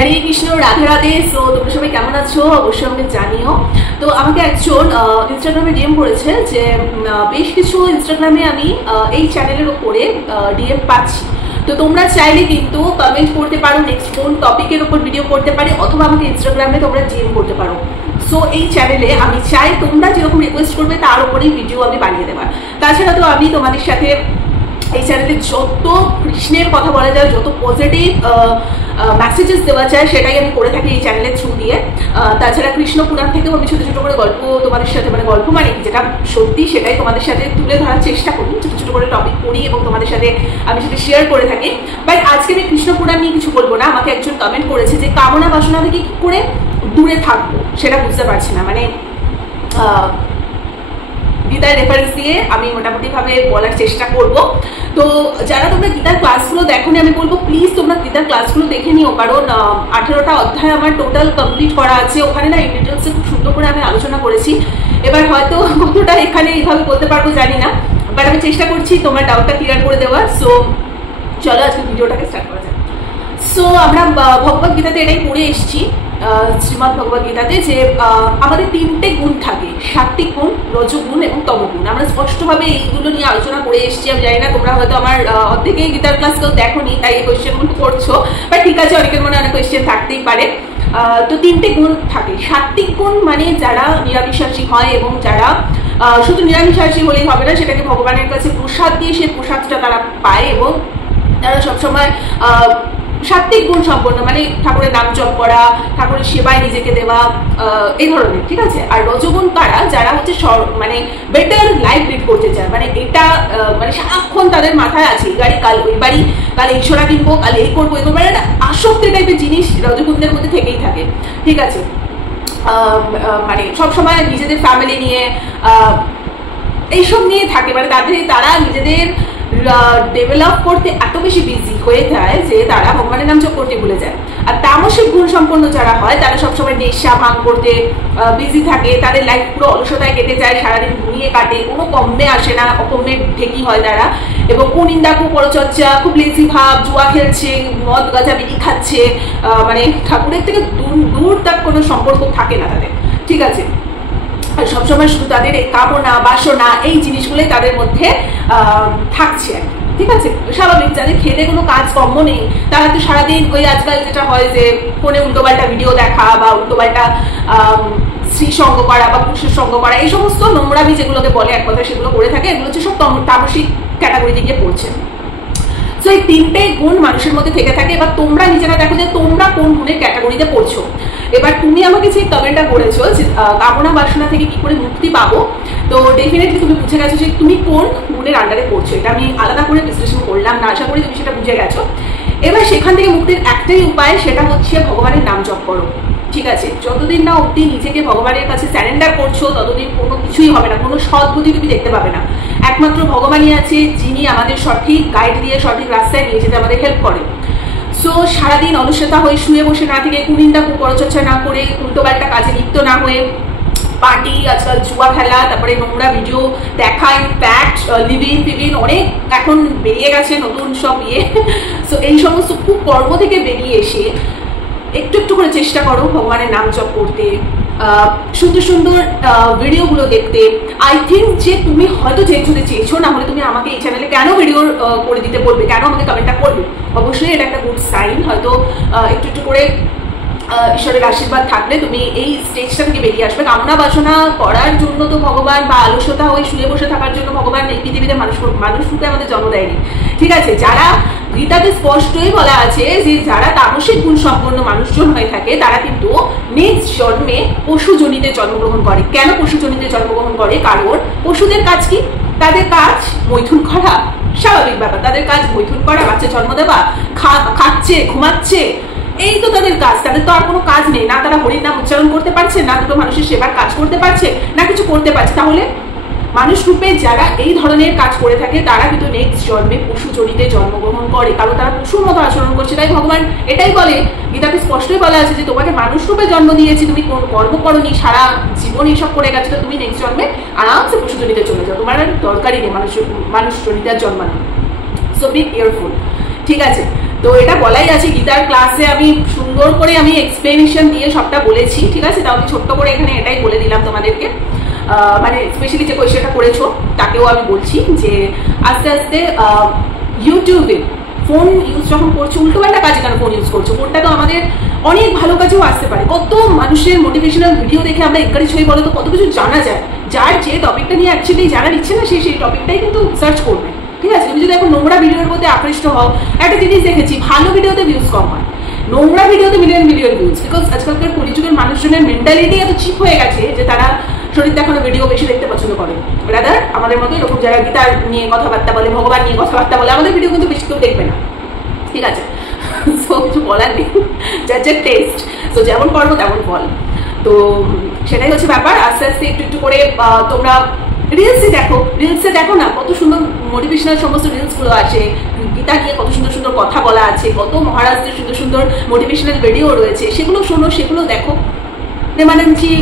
হরে Krishna, Radhe Radhe. So তোমরা সবাই কেমন আছো অবশ্যই আমাকে জানিও। তো আমাকে একজন ইনস্টাগ্রামে ডিএম করেছে যে বেশ কিছু ইনস্টাগ্রামে আমি এই চ্যানেলের উপরে ডিএম পাচ্ছি। তো তোমরা চাইলে কিন্তু কমেন্ট করতে পারো নেক্সট কোন টপিকের উপর ভিডিও করতে পারে, অথবা আমাকে ইনস্টাগ্রামে তোমরা ডিএম করতে পারো। সো এই চ্যানেলে আমি চাই তোমরা যেরকম রিকোয়েস্ট করবে তার উপরেই ভিডিও আমি বানিয়ে দেবার। তাছাড়া তো আমি তোমাদের সাথে এই চ্যানেলে যত কৃষ্ণের কথা বলা যায়, যত পজিটিভ মেসেজেস দেওয়া যায় সেটাই আমি করে থাকি এই চ্যানেলের থ্রু দিয়ে। তাছাড়া কৃষ্ণ পুরাণ থেকেও আমি ছোটো ছোটো করে গল্প তোমাদের সাথে, মানে গল্প মানে যেটা সত্যি সেটাই তোমাদের সাথে তুলে ধরার চেষ্টা করি, ছোটো ছোটো করে টপিক করি এবং তোমাদের সাথে আমি সেটা শেয়ার করে থাকি। বাট আজকে আমি কৃষ্ণ পুরাণ নিয়ে কিছু বলবো না। আমাকে একজন কমেন্ট করেছে যে কামনা বাসনা থেকে কী করে দূরে থাকবো সেটা বুঝতে পারছি না। মানে গীতার রেফারেন্স দিয়ে আমি মোটামুটিভাবে বলার চেষ্টা করব। তো যারা তোমরা গীতার ক্লাসগুলো দেখোনি, আমি বলবো প্লিজ তোমরা গীতার ক্লাসগুলো দেখে নিও, কারণ 18টা অধ্যায় আমার টোটাল কমপ্লিট করা আছে। ওখানে না এই ডিটেলসে খুব সুন্দর করে আমি আলোচনা করেছি। এবার হয়তো কতটা এখানে এইভাবে বলতে পারবো জানি না, বাট আমি চেষ্টা করছি তোমার ডাউটটা ক্লিয়ার করে দেওয়ার। সো চলো আজকে ভিডিওটাকে স্টার্ট করা যায়। সো আমরা ভগবদ গীতাতে এটাই পড়ে এসেছি, শ্রীমদ্ ভগবদ গীতাতে, যে আমাদের 3টে গুণ থাকে, সাত্বিক গুণ, রজগুণ এবং তমগুণ। আমরা স্পষ্টভাবে এইগুলো নিয়ে আলোচনা করে এসেছি। আমি জানি না তোমরা হয়তো আমার অর্ধেকেই গীতার ক্লাস কেউ দেখোনি, তাই এই কোয়েশ্চেনগুলো করছো, বাট ঠিক আছে, অনেকের মনে অনেক কোয়েশ্চেন থাকতেই পারে। তো 3টে গুণ থাকে। সাত্বিক গুণ মানে যারা নিরামিষাশী হয় এবং যারা শুধু নিরামিষাশী হলেই হবে না, সেটাকে ভগবানের কাছে প্রসাদ দিয়ে সেই প্রসাদটা তারা পায় এবং তারা সবসময় সাত্বিক গুণ সম্পন্ন, মানে ঠাকুরের নাম জপ করা, ঠাকুরের সেবায় নিজেকে দেওয়া, এই ধরনের, ঠিক আছে। আর রজগুণ কারা, যারা হচ্ছে মানে বেটার লাইফ লিড করতে চায়, মানে এটা মানে সারাক্ষণ তাদের মাথায় আছে এই গাড়ি, কাল ওই বাড়ি, কাল এই সোনা কিনবো, কাল এই করবো, এই করবো, মানে একটা আসক্তি টাইপের জিনিস রজগুণদের মধ্যে থেকেই থাকে, ঠিক আছে। মানে সবসময় নিজেদের ফ্যামিলি নিয়ে এইসব নিয়ে থাকে, মানে তারা নিজেদের ডেভেলপ করতে এত বেশি বিজি হয়ে যায় যে তারা ভগবানের নাম জপ করতে ভুলে যায়। আর তামসিক গুণ সম্পন্ন যারা হয় তারা সবসময় নেশা ভাঙ করতে বিজি থাকে, তাদের লাইফ পুরো অলসতায় কেটে যায়, সারাদিন ঘুমিয়ে কাটে, কোনো কমে আসে না, অকমে ঢেকি হয় তারা, এবং কুনিন্দা, খুব পরচর্চা, খুব লেজি ভাব, জুয়া খেলছে, মদ গাঁজা বিড়ি খাচ্ছে, মানে ঠাকুরের থেকে দূর তার কোনো সম্পর্ক থাকে না তাদের, ঠিক আছে। সবসময় শুধু তাদের এই কামনা বাসনা এই জিনিসগুলোই তাদের মধ্যে থাকছে, ঠিক আছে। স্বাভাবিক, যাদের খেলে কোনো কাজ কর্ম নেই তারা তো সারাদিন ওই আজকাল যেটা হয় যে ফোনে উল্টোপাল্টা ভিডিও দেখা বা উল্টোপাল্টা স্ত্রী সঙ্গ করা বা পুরুষের সঙ্গ করা, এই সমস্ত নোংরামি যেগুলোকে বলে এক কথা সেগুলো করে থাকে। এগুলো হচ্ছে সব তামসিক ক্যাটাগরিতে গিয়ে পড়ছে। তো এই 3টে গুণ মানুষের মধ্যে থেকে থাকে। এবার তোমরা নিজেরা দেখো যে তোমরা কোন গুণের ক্যাটাগরিতে পড়ছো। এবার তুমি আমাকে যে কমেন্টটা করেছো যে কামনা বাসনা থেকে কি করে মুক্তি পাবো, তো ডেফিনেটলি তুমি বুঝে গেছো যে তুমি কোন গুণের আন্ডারে পড়ছো। এটা আমি আলাদা করে বিশ্লেষণ করলাম না, আশা করি তুমি সেটা বুঝে গেছো। এবার সেখান থেকে মুক্তির একটাই উপায়, সেটা হচ্ছে ভগবানের নাম জপ করো, ঠিক আছে। যতদিন না অব্দি নিজেকে ভগবানের কাছে স্যারেন্ডার করছো ততদিন কোনো কিছুই হবে না, কোনো সদ্গতি তুমি দেখতে পাবে না। একমাত্র ভগবানই আছে যিনি আমাদের সঠিক গাইড দিয়ে সঠিক রাস্তায় নিয়ে যেতে আমাদের হেল্প করে। সো সারাদিন অলসতা হয়ে শুয়ে বসে না থেকে, কুনিন্দা কুপরচর্চা না করে, উল্টোপাল্টা কাজে লিপ্ত না হয়ে, পার্টি, আজকাল জুয়া খেলা, তারপরে নোংরা ভিডিও দেখা, ইনফ্যাক্ট লিভিন অনেক এখন বেরিয়ে গেছে নতুন সব ইয়ে। সো এই সমস্ত খুব কর্ম থেকে বেরিয়ে এসে একটু একটু করে চেষ্টা করো ভগবানের নাম জপ করতে, সুন্দর সুন্দর ভিডিওগুলো দেখতে। আই থিঙ্ক যে তুমি হয়তো চেঞ্জ হতে চেয়েছো, না হলে তুমি আমাকে এই চ্যানেলে কেন ভিডিও করে দিতে বলবে, কেন আমাকে কমেন্টটা করবে? অবশ্যই এটা একটা গুড সাইন। হয়তো একটু একটু করে ঈশ্বরের আশীর্বাদ থাকলে তুমি এই স্টেজটা থেকে বেরিয়ে আসবে। কামনা বাসনা করার জন্য তো ভগবান, বা আলস্যতা হয়ে শুয়ে বসে থাকার জন্য ভগবান এই পৃথিবীতে মানুষ রূপে আমাদের জন্ম দেয়নি, ঠিক আছে। যারা গীতাতে স্পষ্টই বলা আছে যে যারা তামসিক গুণ সম্পন্ন মানুষজন হয়ে থাকে তারা কিন্তু নেক্সট জন্মে পশুজনিতে জন্মগ্রহণ করে। কেন পশুজনিতে জন্মগ্রহণ করে? কারণ পশুদের কাজ কি? তাদের কাজ মৈথুন করা, স্বাভাবিক ব্যাপার। তাদের কাজ মৈথুন করা, বাচ্চা জন্ম দেওয়া, খাচ্ছে, ঘুমাচ্ছে, এই তো তাদের কাজ। তাদের তো আর কোনো কাজ নেই, না তারা হরির নাম উচ্চারণ করতে পারছে, না দুটো মানুষের সেবার কাজ করতে পারছে, না কিছু করতে পারছে। তাহলে মানুষ রূপে যারা এই ধরনের কাজ করে থাকে তারা কিন্তু নেক্সট জন্মে পশুজনিতে জন্মগ্রহণ করে, কারণ তারা পশুর মতো আচরণ করছে। তাই ভগবান এটাই বলে, গীতাতে স্পষ্টই বলা আছে যে তোমাকে মানুষ রূপে জন্ম দিয়েছি, তুমি কোন কর্ম করনি, সারা জীবন এইসব করে গেছো, তো তুমি নেক্সট জন্মে আরামসে পশুজনিতে চলে যাও, তোমার দরকারই নেই মানুষ জনিতে জন্মানো। সো বি কেয়ারফুল, ঠিক আছে। তো এটা বলাই আছে, গীতার ক্লাসে আমি সুন্দর করে আমি এক্সপ্লেনেশন দিয়ে সবটা বলেছি, ঠিক আছে। তাও আমি ছোট্ট করে এখানে এটাই বলে দিলাম তোমাদেরকে, মানে স্পেশালি যে কোয়েশ্চেনটা করেছো তাকেও আমি বলছি যে আস্তে আস্তে ইউটিউবে ফোন ইউজ যখন করছো, উল্টোপাল্টা কাজে কেন ফোন ইউজ করছো, ফোনটা তো আমাদের অনেক ভালো কাজেও আসতে পারে। কত মানুষের মোটিভেশনাল ভিডিও দেখে আমরা এনকারেজ হয়ে বলো তো কত কিছু জানা যায়। যার যে টপিকটা নিয়ে অ্যাকচুয়ালি জানার ইচ্ছে না, সেই টপিকটাই কিন্তু সার্চ করবে, ঠিক আছে। তুমি যদি এখন নোংরা ভিডিওর মধ্যে আকৃষ্ট হও, একটা জিনিস দেখেছি, ভালো ভিডিওতে ভিউজ কম হয়, নোংরা ভিডিওতে মিলিয়ন মিলিয়ন ভিউজ। বিকজ আজকালকার কলিযুগের মানুষজনের মেন্টালিটি এত চিপ হয়ে গেছে যে তারা শরীর দেখানো ভিডিও বেশি দেখতে পছন্দ করে। ব্রাদার, আমাদের মতো এরকম যারা গীতার নিয়ে কথাবার্তা বলে, ভগবান নিয়ে কথাবার্তা বলে, আমাদের ভিডিও কিন্তু বেশি কেউ দেখবে না, ঠিক আছে। সো কিছু বলার নেই, যার যার টেস্ট, তো যেমন করবো তেমন ফল। তো সেটাই হচ্ছে ব্যাপার। আস্তে আস্তে একটু একটু করে তোমরা রিলসে দেখো না কত সুন্দর মোটিভেশনাল সমস্ত রিলসগুলো আছে, গীতা নিয়ে কত সুন্দর সুন্দর কথা বলা আছে, কত মহারাজদের সুন্দর সুন্দর মোটিভেশনাল ভিডিও রয়েছে, সেগুলো শোনো, সেগুলো দেখো। মানে যে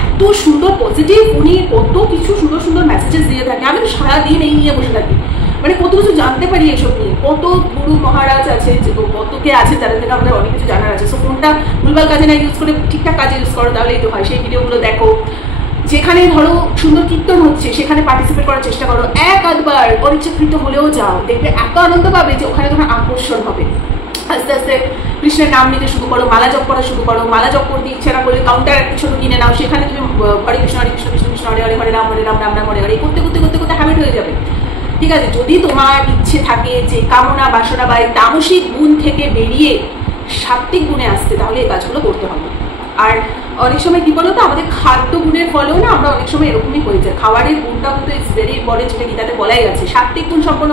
এত সুন্দর পজিটিভ, উনি কত কিছু সুন্দর সুন্দর মেসেজেস দিয়ে থাকে। আমি তো সারাদিন এই নিয়ে বসে থাকি, মানে কত কিছু জানতে পারি এসব নিয়ে। কত গুরু মহারাজ আছে, কত কে আছে যাদের থেকে আমাদের অনেক কিছু জানার আছে। সো ফোনটা ভুলভাল কাজে না ইউজ করে ঠিকঠাক কাজে ইউজ করো, তাহলেই তো হয়। সেই ভিডিওগুলো দেখো, যেখানে ধরো সুন্দর কীর্তন হচ্ছে সেখানে পার্টিসিপেট করার চেষ্টা করো, এক আধবার অনিচ্ছাকৃত হলেও যাও, দেখবে এত আনন্দ পাবে যে ওখানে তোমার আকর্ষণ হবে। আস্তে আস্তে কৃষ্ণের নাম নিতে শুরু করো, মালা জপ করা শুরু করো। মালা জপ করতে ইচ্ছা না করলে কাউন্টার একটা ছোট কিনে নাও, সেখানে তুমি হরে কৃষ্ণ কৃষ্ণ কৃষ্ণ হরে হরে, হরে রাম রাম রাম হরে হরে করতে করতে করতে করতে হ্যাবিট হয়ে যাবে, ঠিক আছে। যদি তোমার ইচ্ছে থাকে যে কামনা বাসনা বা তামসিক গুণ থেকে বেরিয়ে সাত্ত্বিক গুণে আসতে, তাহলে এই কাজগুলো করতে হবে। আর অনেক সময় কি বলতো, আমাদের খাদ্য গুণের ফলেও না আমরা অনেক সময় এরকমই হয়ে যায়। খাবারের গুণটা কিন্তু ইটস ভেরি ইম্পর্টেন্ট, যেটা গীতাতে বলাই আছে। সাত্ত্বিক গুণ সম্পন্ন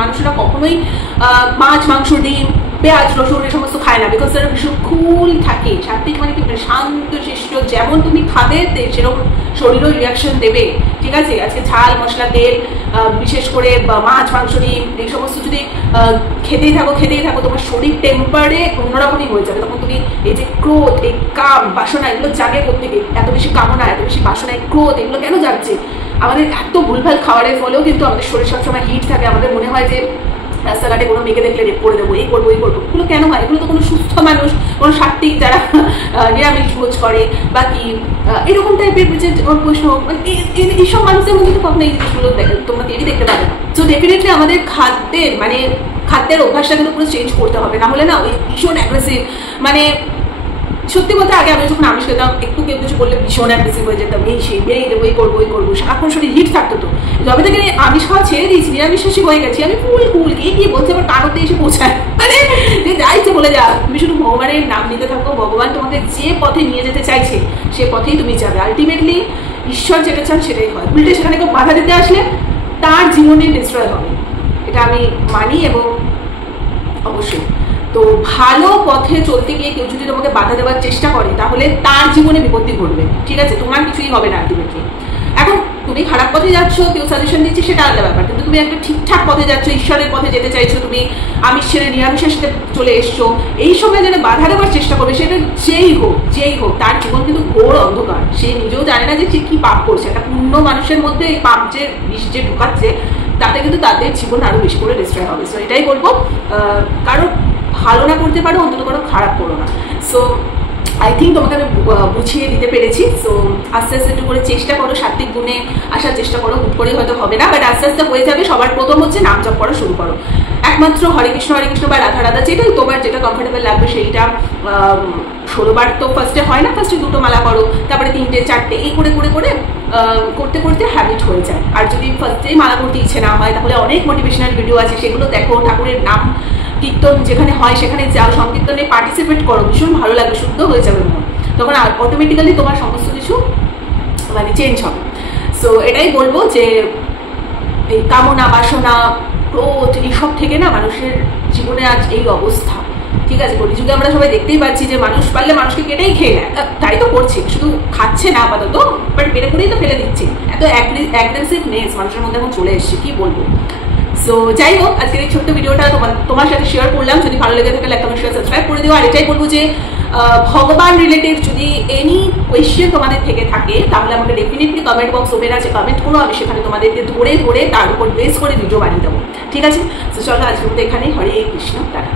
মানুষরা কখনোই মাছ মাংস ডিম পেঁয়াজ রসুন এই সমস্ত খায় না, বিকজ তারা ভীষণ কুল থাকে। সাত্ত্বিক মানে কি, শান্ত শিষ্ট, যেমন তুমি খাবে সেরকম শরীরও রিয়াকশন দেবে, ঠিক আছে। আজকে ঝাল মশলা তেল বিশেষ করে মাছ মাংস ডিম এই সমস্ত যদি খেতেই থাকো, তোমার শরীর টেম্পারে অন্যরকমই হয়ে যাবে। তখন তুমি এই যে ক্রোধ, এই কাম বাসনা, এগুলো জাগে প্রত্যেকে। এত বেশি কামনা, এত বেশি বাসনা, এই ক্রোধ, এগুলো কেন জাগছে? আমাদের এত ভুলভাল খাবারের ফলেও কিন্তু আমাদের শরীর সবসময় হিট থাকে। আমাদের মনে হয় যে রাস্তাঘাটে কোনো মেয়েকে দেখলে রেপ করে দেবো, এই করবো এই করবো। এগুলো কেন হয়? এগুলো তো কোনো সুস্থ মানুষ, কোনো সাত্ত্বিক যারা নিরামিষ ভোজ করে বা কি এরকম টাইপের যে প্রশ্ন, মানে এইসব মানুষদের মধ্যে তো কখনো এই জিনিসগুলো তোমরা কেউই দেখতে পাবে না। সো ডেফিনেটলি আমাদের খাদ্যের অভ্যাসটা কিন্তু পুরো চেঞ্জ করতে হবে, না হলে না ওই ভীষণ অ্যাগ্রেসিভ। মানে সত্যি বলতে আগে আমি যখন আমিষ খেতাম, একটু কেউ কিছু করলে ভীষণ অ্যাগ্রেসিভ হয়ে যেতাম, এই সেই বেরিয়ে দেবো, এই করবো সারাক্ষণ শরীর হিট থাকতো। তো যবে থেকে আমিষ খাওয়া ছেড়ে দিয়েছি, নিরামিষাসী হয়ে গেছি, আমি কুল কি বলছে আমার কানতে এসে পৌঁছায়, মানে যে যা ইচ্ছে বলে যা। তুমি শুধু ভগবানের নাম নিতে থাকো, ভগবান তোমাকে যে পথে নিয়ে যেতে চাইছে সে পথেই তুমি যাবে। আলটিমেটলি ঈশ্বর যেটা চান সেটাই হয়। উল্টে সেখানে কেউ বাধা দিতে আসলে তার জীবনে ডিস্ট্রয় হবে, এটা আমি মানি। এবং অবশ্যই তো ভালো পথে চলতে গিয়ে কেউ যদি তোমাকে বাধা দেওয়ার চেষ্টা করে, তাহলে তার জীবনে বিপত্তি ঘটবে, ঠিক আছে। তোমার কিছুই হবে না আলটিমেটলি। এখন তুমি খারাপ পথে যাচ্ছ, কেউ সাজেশন দিচ্ছে, সেটা আলাদা ব্যাপার। কিন্তু তুমি একটা ঠিকঠাক পথে যাচ্ছ, ঈশ্বরের পথে যেতে চাইছো, তুমি আমিষ ছেড়ে নিরামিষের সাথে চলে এসছো, এই সময় যেন বাধা দেওয়ার চেষ্টা করবে, সেটা যেই হোক তার জীবন কিন্তু ঘোর অন্ধকার। সে নিজেও জানে না যে কি পাপ করছে। একটা পূর্ণ মানুষের মধ্যে এই পাপ যে বিষ যে ঢুকাচ্ছে, তাতে কিন্তু তাদের জীবন আরো বেশি করে ডিস্ট্রয় হবে। সো এটাই বলবো, কারণ ভালো না করতে পারো, অন্তত কোনো খারাপ করো না। সো আই থিঙ্ক তোমাকে আমি বুঝিয়ে দিতে পেরেছি। সো আস্তে আস্তে একটু করে চেষ্টা করো, সাত্ত্বিক গুণে আসার চেষ্টা করো। হুট করে হয়তো হবে না, বাট আস্তে আস্তে হয়ে যাবে। সবার প্রথম হচ্ছে নাম জপ করা শুরু করো, একমাত্র হরে কৃষ্ণ বা রাধা রাধা, যেটাই তোমার যেটা কমফোর্টেবল লাগবে সেইটা। 16 বার তো ফার্স্টে হয় না, ফার্স্টে 2টো মালা করো, তারপরে 3টে 4টে, এই করে করতে করতে হ্যাবিট হয়ে যায়। আর যদি ফার্স্টেই মালা করতে ইচ্ছে না হয়, তাহলে অনেক মোটিভেশনাল ভিডিও আছে, সেগুলো দেখো। ঠাকুরের নাম কীর্তন যেখানে হয় সেখানে যাও, সংকীর্তনে পার্টিসিপেট করো, ভীষণ ভালো লাগে, শুদ্ধ হয়ে যাবে মন। তখন অটোমেটিক্যালি তোমার সমস্ত কিছু মানে চেঞ্জ হবে। সো এটাই বলবো যে এই কামনা বাসনা ক্রোধ এইসব থেকে না মানুষের জীবনে আজ এই অবস্থা, ঠিক আছে। কলিযুগে আমরা সবাই দেখতেই পাচ্ছি যে মানুষ পারলে মানুষকে কেটেই খেয়ে নেয়, তাই তো করছে, শুধু খাচ্ছে না আপাতত, বাট বেড়ে করেই তো ফেলে দিচ্ছে। এত অ্যাগ্রেসিভনেস মানুষের মধ্যে এখন চলে এসছে, কি বলবো। সো যাই হোক, আজকের এই ছোট্ট ভিডিওটা তোমার সাথে শেয়ার করলাম। যদি ভালো লেগে থাকে লাইক কমেন্ট শেয়ার সাবস্ক্রাইব করে দিও। আর এটাই বলবো যে ভগবান রিলেটেড যদি এনি কোয়েশ্চেন তোমাদের থেকে থাকে, তাহলে আমাকে ডেফিনেটলি কমেন্ট বক্স ওপেন আছে, কমেন্ট করো। আমি সেখানে তোমাদেরকে ধরে তার উপর বেস করে ভিডিও বানিয়ে দেবো, ঠিক আছে। তো চলো আজকের মতো এখানেই। হরে কৃষ্ণ, টাটা।